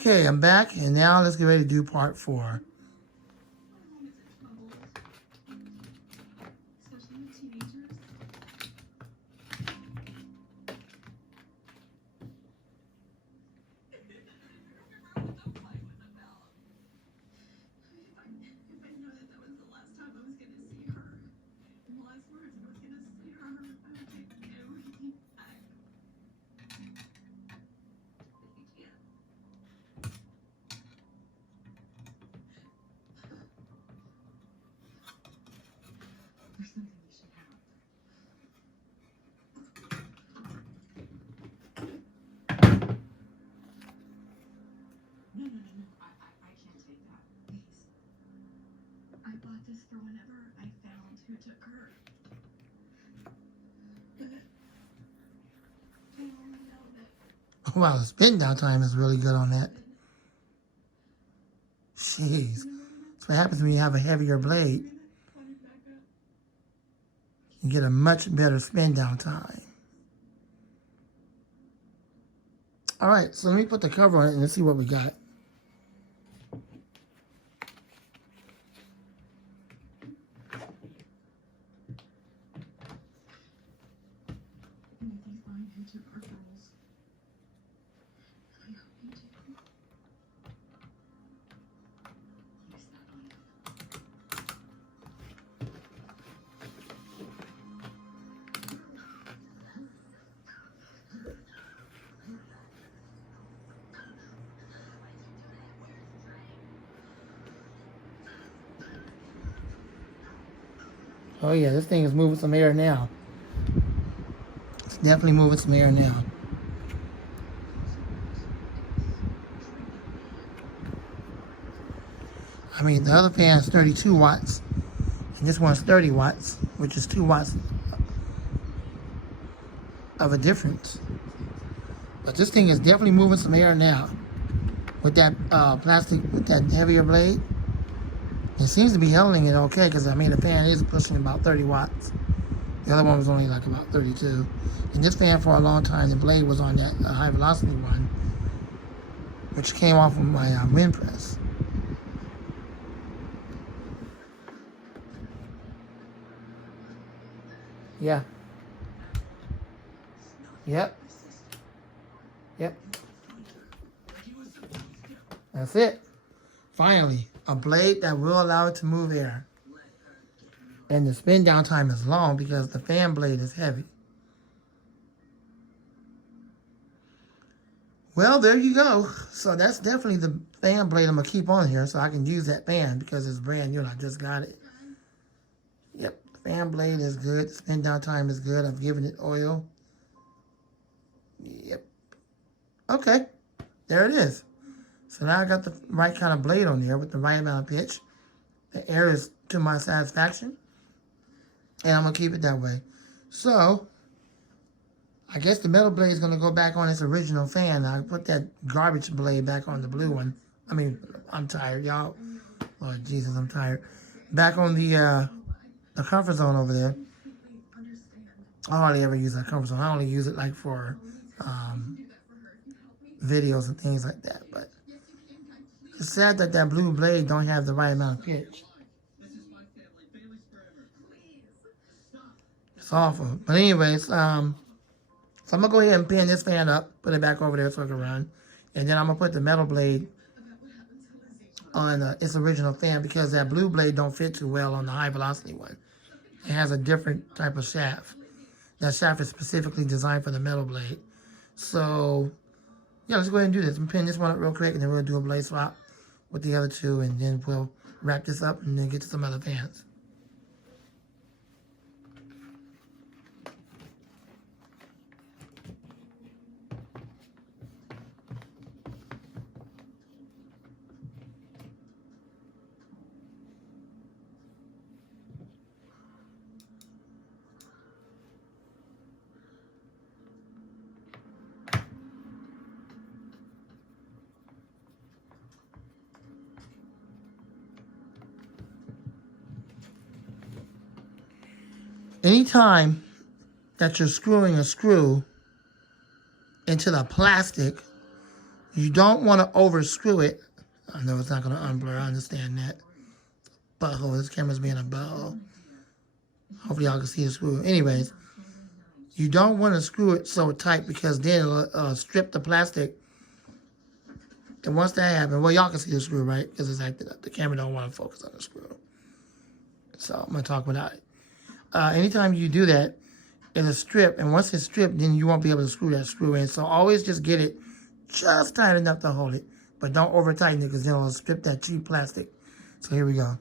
Okay, I'm back, and now let's get ready to do part 4. Wow, the spin down time is really good on that. Jeez. That's what happens when you have a heavier blade. You get a much better spin down time. All right, so let me put the cover on it and let's see what we got. Oh yeah, this thing is moving some air now. It's definitely moving some air now. I mean, the other fan is 32 watts, and this one's 30 watts, which is 2 watts of a difference. But this thing is definitely moving some air now. With that plastic, with that heavier blade, it seems to be handling it okay, because I mean the fan is pushing about 30 watts. The other one was only like about 32. And this fan for a long time, the blade was on that high velocity one, which came off of my wind press. Yeah. Yep. Yep. That's it. Finally, a blade that will allow it to move air. And the spin down time is long because the fan blade is heavy. Well, there you go. So that's definitely the fan blade I'm going to keep on here so I can use that fan because it's brand new and I just got it. Yep, the fan blade is good. The spin down time is good. I've given it oil. Yep. Okay, there it is. So now I got the right kind of blade on there with the right amount of pitch. The air is to my satisfaction. And I'm going to keep it that way. So, I guess the metal blade is going to go back on its original fan. I put that garbage blade back on the blue one. I mean, I'm tired, y'all. Lord Jesus, I'm tired. Back on the comfort zone over there. I hardly ever use that comfort zone. I only use it like for videos and things like that. But it's sad that that blue blade don't have the right amount of pitch. It's awful. But anyways, so I'm going to go ahead and pin this fan up, put it back over there so it can run. And then I'm going to put the metal blade on its original fan because that blue blade don't fit too well on the high velocity one. It has a different type of shaft. That shaft is specifically designed for the metal blade. So, yeah, let's go ahead and do this. I'm pin this one up real quick and then we'll do a blade swap with the other two and then we'll wrap this up and then get to some other fans. Anytime that you're screwing a screw into the plastic You don't want to over screw it. I know it's not going to unblur. I understand that. Butthole. This camera's being a butthole. Hopefully y'all can see the screw. Anyways, you don't want to screw it so tight because then it'll strip the plastic. And once that happens, well, y'all can see the screw, right? Because it's like the camera don't want to focus on the screw. So I'm going to talk without it. Anytime you do that, it'll strip. And once it's stripped, then you won't be able to screw that screw in. So always just get it just tight enough to hold it. But don't over tighten it because then it'll strip that cheap plastic. So here we go.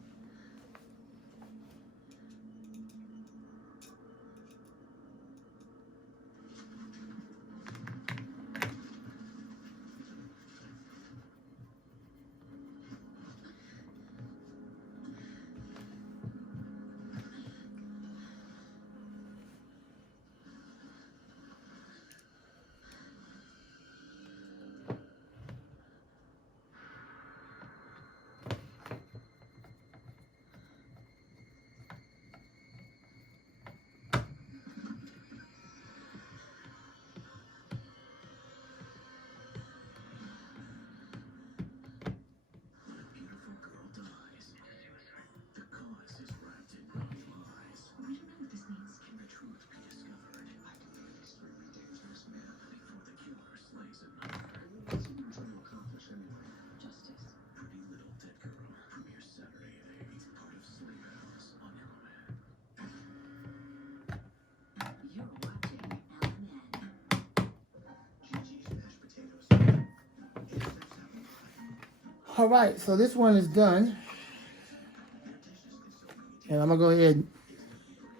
All right, so this one is done. And I'm going to go ahead.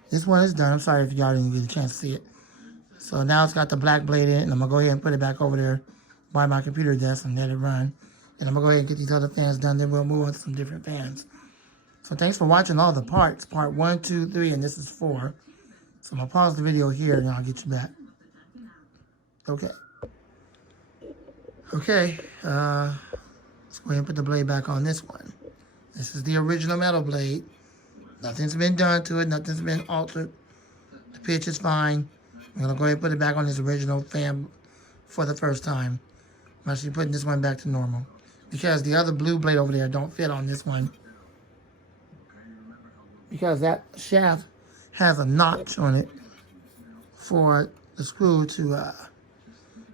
This one is done. I'm sorry if y'all didn't get a chance to see it. So now it's got the black blade in it, and I'm going to go ahead and put it back over there by my computer desk and let it run. And I'm going to go ahead and get these other fans done. Then we'll move on to some different fans. So thanks for watching all the parts. Part 1, 2, 3, and this is 4. So I'm going to pause the video here, and I'll get you back. Okay. Okay. Let's go ahead and put the blade back on this one. This is the original metal blade. Nothing's been done to it. Nothing's been altered. The pitch is fine. I'm going to go ahead and put it back on this original fan for the first time. I'm actually putting this one back to normal because the other blue blade over there don't fit on this one because that shaft has a notch on it for the screw to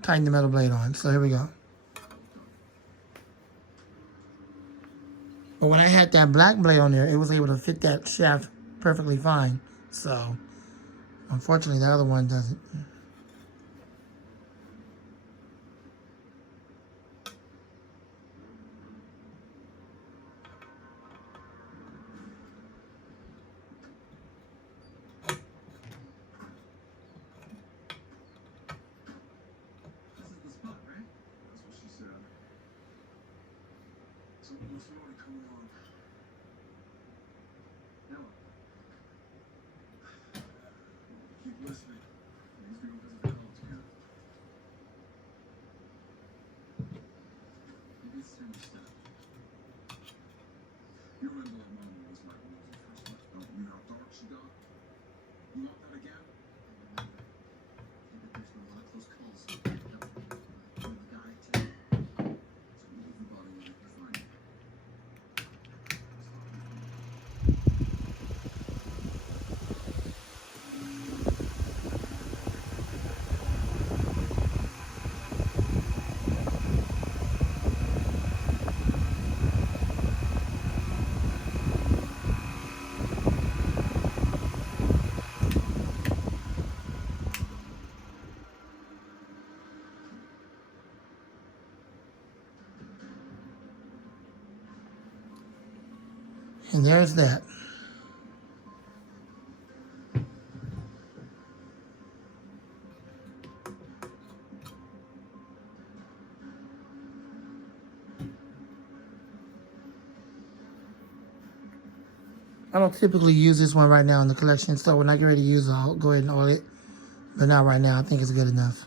tighten the metal blade on. So here we go. But when I had that black blade on there, it was able to fit that shaft perfectly fine. So unfortunately, the other one doesn't. And there's that. I don't typically use this one right now in the collection, so when I get ready to use it, I'll go ahead and oil it. But not right now. I think it's good enough.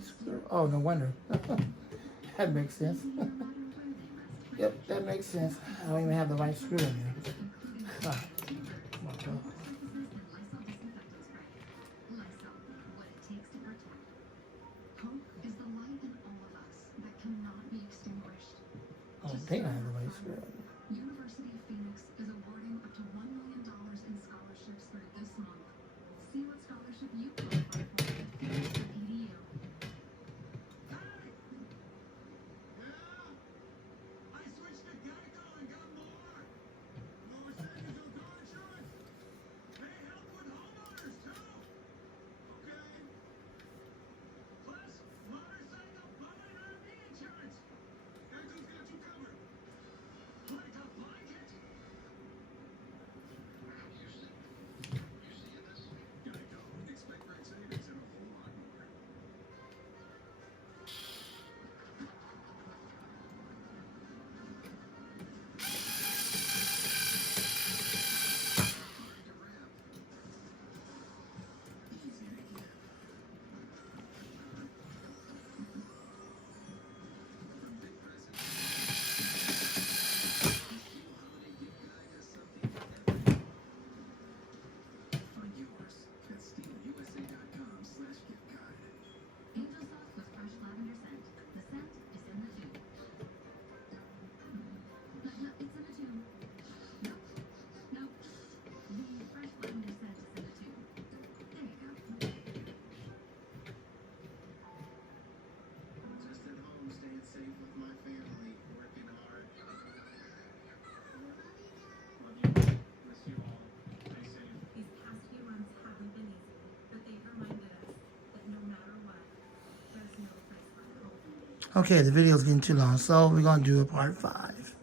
white screw. Oh, no wonder. That makes sense. Yep, that makes sense. I don't even have the white screw in there. Ah, okay. I don't think I have the white screw in there. University of Phoenix is awarding up to $1 million in scholarships for this month. See what scholarship you qualify for at phoenix.edu. I switched to Geico and got more. More savings on car insurance. They help with homeowners too. Okay. Plus, motorcycle, boat, and RV insurance. Geico's got you covered. Like a blanket. You see this? Geico. Expect great savings and a whole lot more. Find yours at steelusa.com/giftcard. Angel sauce with fresh lavender scent. The scent is in the tube. No, it's in the tube. Nope. Nope. The fresh lavender scent is in the tube. There you go. Just at home, staying safe with my family, working hard. Love you. Miss you all. Stay safe. These past few months haven't been easy, but they've reminded us that no matter what, there's no place like home. Okay, the video's getting too long, so we're gonna do a part 5.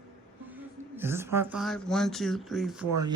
Is this part 5? 1, 2, 3, 4. Yeah.